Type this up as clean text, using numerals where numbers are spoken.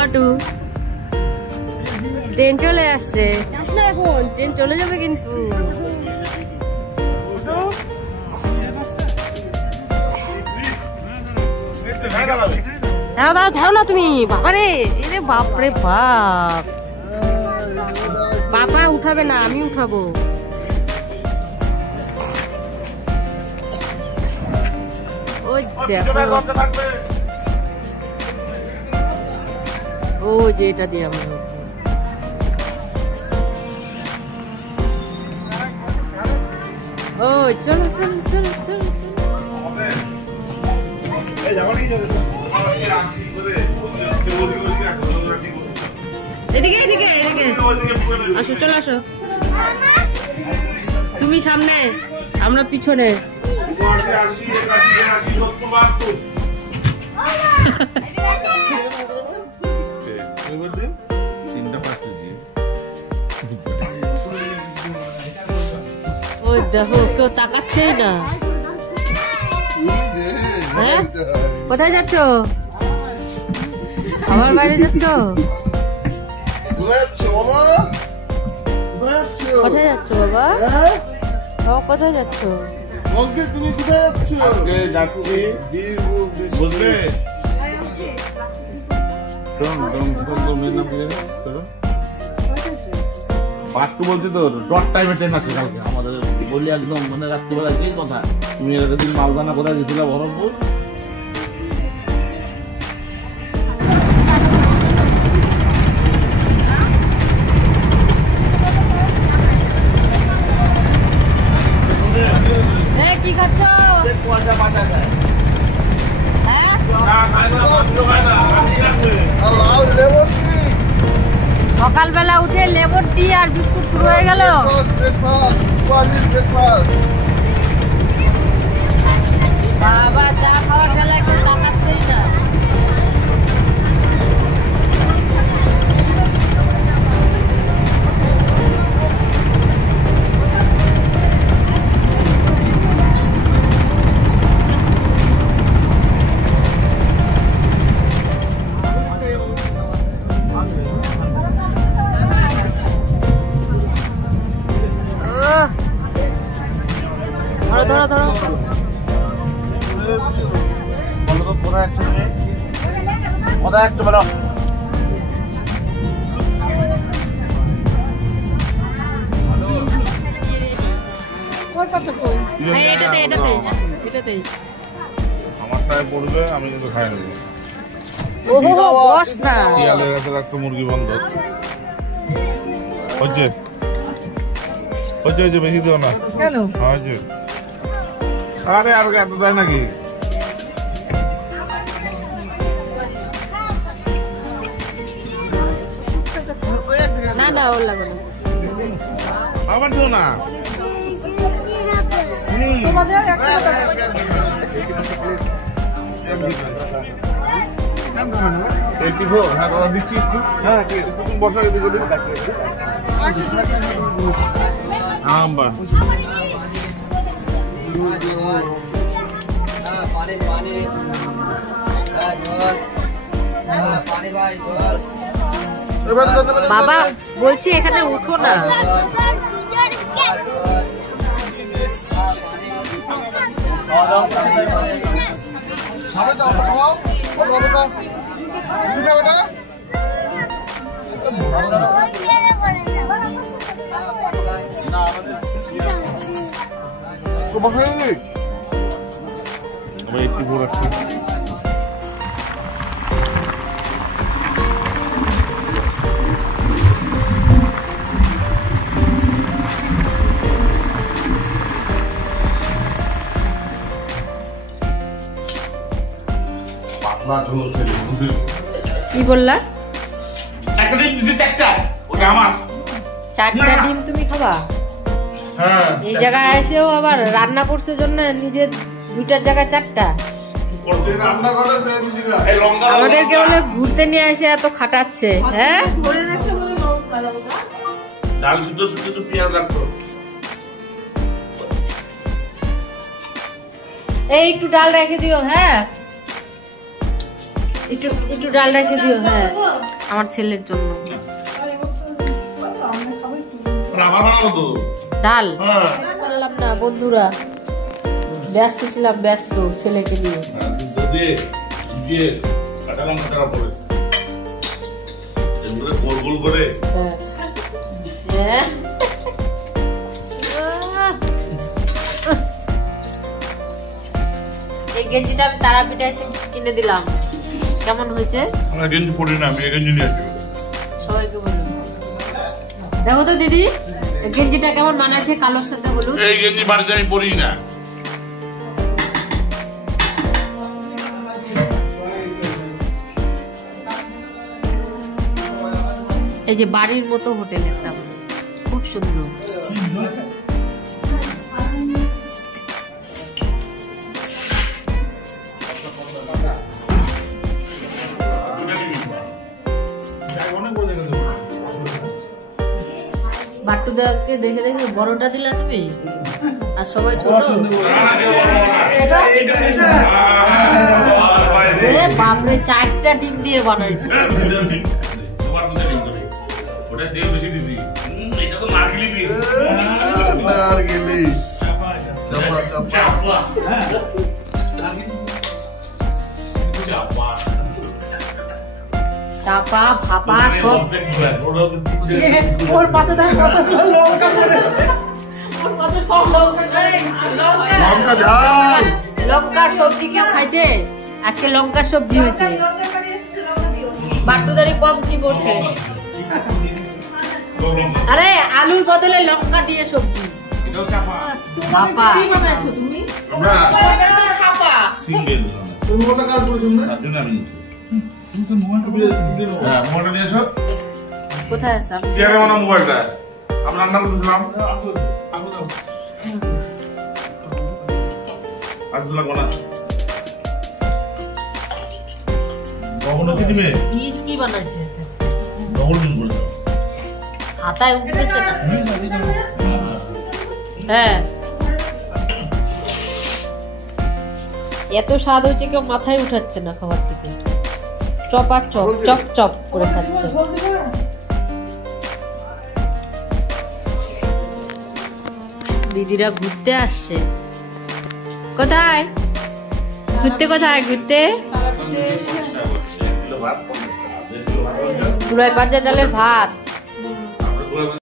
বটু train চলে আসছে, এখন ট্রেন চলে যাবে কিন্তু। দাঁড়াও দাঁড়াও, ছাড়ো না তুমি। বাবারে, এরে বাপরে বাপ, বাবা উঠাবে না, আমি উঠাবো। ওই দেখো, ও যে এটা দিয়ে আমরা ও চলো চলো চলো চলো। এদিকে এদিকে এদিকে আসো, চলো আসো। তুমি সামনে, আমরা পিছনে। ওই দেখো, কেউ তাকাচ্ছেই না। হ্যাঁ, কোথায় যাচ্ছ? আমার বাইরে যাচ্ছ? কোথায় যাচ্ছ বাবা? কোথায় যাচ্ছ? তুমি কোথায় যাচ্ছ? যাচ্ছি বুঝলে, পাট্টু বলছি তো ডট টাইমে ট্রেন আছে কালকে আমাদের। বলি একদম মানে রাত্রিবেলা কি কথা, তুমি এতদিন মালদানা কোথায় গেছিলে? বহরমপুর। কি খাচ্ছ? সকালবেলা উঠে লেবুর টি আর বিস্কুট শুরু হয়ে গেল। বাবা চা খাওয়ার ঠেলা একটু তাকাচ্ছেই না। ধরো ধরো ধরো, আমারটায় পড়বে, আমি কিন্তু খাই নেব। বস না, শিয়ালের কাছে রাখতো মুরগি বন্ধ হচ্ছে হচ্ছে হচ্ছে, বেশি দেও না কেন? হচ্ছে। আরে আর এত দেয় নাকি? না না, ওর লাগবে না, আবার দিও না। দিচ্ছি একটু, হ্যাঁ ঠিক আছে, তুমি বসা দিকে আম্বার বাবা বলছি এখানে উঠো না। একটু ভোর আসছে। কি বললা? একটা ডিম দিছি, চারটা, ওটা আমার। চারটা ডিম তুমি খাবা? এই জায়গায় এসেও আবার রান্না করছে জন্য নিজের দুইটার জায়গায় চারটা। আমাদেরকে বলে ঘুরতে নিয়ে এসে এত খাটাচ্ছে। হ্যাঁ, ডাল শুদ্ধ শুদ্ধ পেঁয়াজ রাখতো। এই একটু ডাল রেখে দিও। হ্যাঁ, একটু একটু ডাল রেখে দিও। হ্যাঁ, আমার ছেলের জন্য আমার বানাবো তো ডাল। হ্যাঁ পারলাম না বন্ধুরা, ব্যস্ত ছিলাম, ব্যস্ত ছেলেকে নিয়ে। দিয়ে কাটালাম কাটার পরে এগুলো গোল গোল করে হ্যাঁ হ্যাঁ এই গেঞ্জিটা আমি তারাপীঠে এসে কিনে দিলাম। কেমন হয়েছে? আমরা গেঞ্জি পরি না, আমি এই গেঞ্জি নিয়ে আসবো সবাইকে বলুন। দেখো তো দিদি, এই গেঞ্জিটা কেমন মানাচ্ছে কালোর সাথে হলুদ। এই গেঞ্জি বাড়িতে আমি পরি না। এই যে বাড়ির মতো হোটেল একটা, খুব সুন্দর। বাট্টুদাকে দেখে দেখে বড়টা দিলা তুমি, আর সবাই ছোট। বাপরে, 4টা ডিম দিয়ে বানাইছে। চাপা ভাপা সব। লঙ্কা সবজি কেউ খাইছে? আজকে লঙ্কা সবজি হয়েছে। বাট্টুদারি কম কি পড়ছে? আরে আলুর বদলে লঙ্কা দিয়ে সবজি। ভাপা কোথায় আছে? মোবাইলটা আমি রান্না করতেছিলাম। বীজ কি বানাচ্ছে? হাতায় উঠতেছে না। হ্যাঁ, এত স্বাদ হচ্ছে কেউ মাথায় উঠাচ্ছে না খাবার থেকে। চপা চপ চপ চপ করে খাচ্ছে। দিদিরা ঘুরতে আসছে। কোথায় ঘুরতে? কোথায় ঘুরতে? পুরাই পাঞ্জা চালের ভাত।